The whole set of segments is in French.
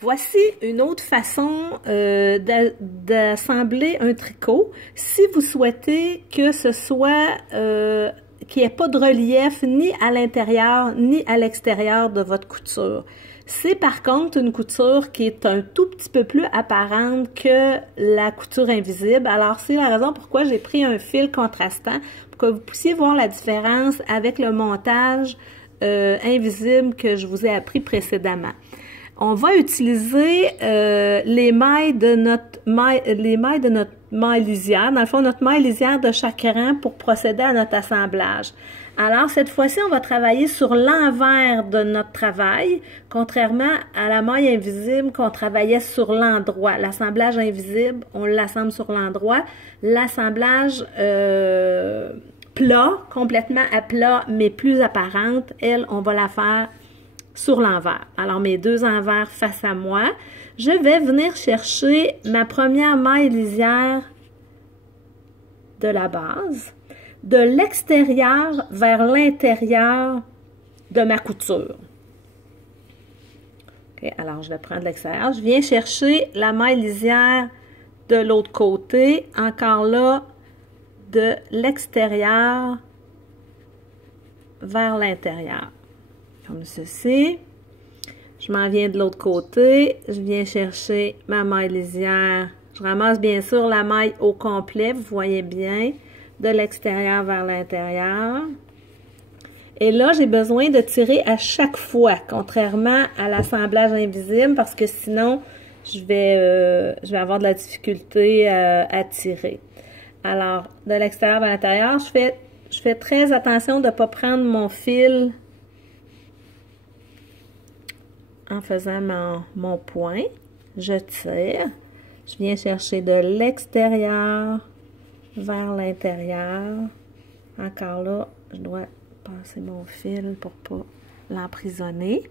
Voici une autre façon d'assembler un tricot. Si vous souhaitez que ce soit qu'il n'y ait pas de relief ni à l'intérieur ni à l'extérieur de votre couture. C'est par contre une couture qui est un tout petit peu plus apparente que la couture invisible. Alors c'est la raison pourquoi j'ai pris un fil contrastant pour que vous puissiez voir la différence avec le montage invisible que je vous ai appris précédemment. On va utiliser les mailles de notre maille lisière, dans le fond notre maille lisière de chaque rang pour procéder à notre assemblage. Alors cette fois-ci, on va travailler sur l'envers de notre travail, contrairement à la maille invisible qu'on travaillait sur l'endroit. L'assemblage invisible, on l'assemble sur l'endroit. L'assemblage plat, complètement à plat, mais plus apparente, elle, on va la faire sur l'envers. Alors, mes deux envers face à moi. Je vais venir chercher ma première maille lisière de la base, de l'extérieur vers l'intérieur de ma couture. OK, alors je vais prendre l'extérieur. Je viens chercher la maille lisière de l'autre côté, encore là, de l'extérieur vers l'intérieur. Comme ceci. Je m'en viens de l'autre côté. Je viens chercher ma maille lisière. Je ramasse bien sûr la maille au complet, vous voyez bien, de l'extérieur vers l'intérieur. Et là, j'ai besoin de tirer à chaque fois, contrairement à l'assemblage invisible, parce que sinon, je vais avoir de la difficulté à tirer. Alors, de l'extérieur vers l'intérieur, je fais très attention de ne pas prendre mon fil en faisant mon point. Je tire. Je viens chercher de l'extérieur vers l'intérieur. Encore là, je dois passer mon fil pour ne pas l'emprisonner.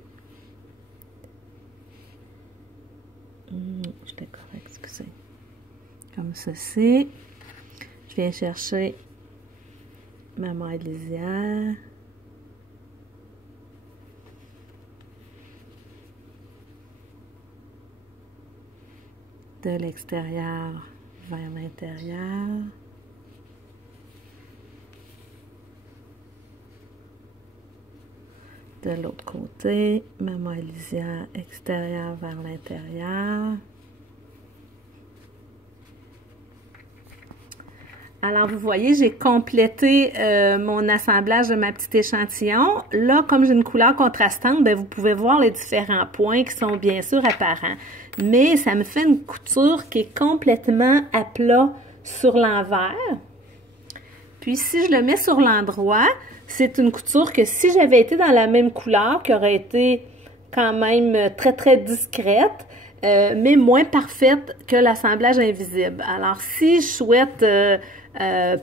J'étais correct, excusez. Comme ceci. Je viens chercher ma maille lisière. De l'extérieur vers l'intérieur. De l'autre côté, ma maille lisière extérieure vers l'intérieur. Alors, vous voyez, j'ai complété mon assemblage de ma petite échantillon. Là, comme j'ai une couleur contrastante, bien, vous pouvez voir les différents points qui sont bien sûr apparents. Mais ça me fait une couture qui est complètement à plat sur l'envers. Puis, si je le mets sur l'endroit, c'est une couture que si j'avais été dans la même couleur, qui aurait été quand même très, très discrète, mais moins parfaite que l'assemblage invisible. Alors, si je souhaite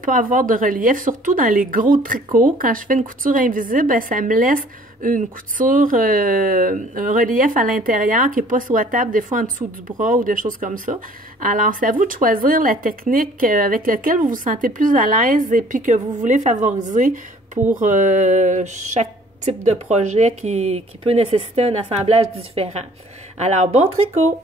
pas avoir de relief, surtout dans les gros tricots, quand je fais une couture invisible, ben, ça me laisse une couture, un relief à l'intérieur qui n'est pas souhaitable, des fois en dessous du bras ou des choses comme ça. Alors, c'est à vous de choisir la technique avec laquelle vous vous sentez plus à l'aise et puis que vous voulez favoriser pour chaque type de projet qui peut nécessiter un assemblage différent. Alors, bon tricot!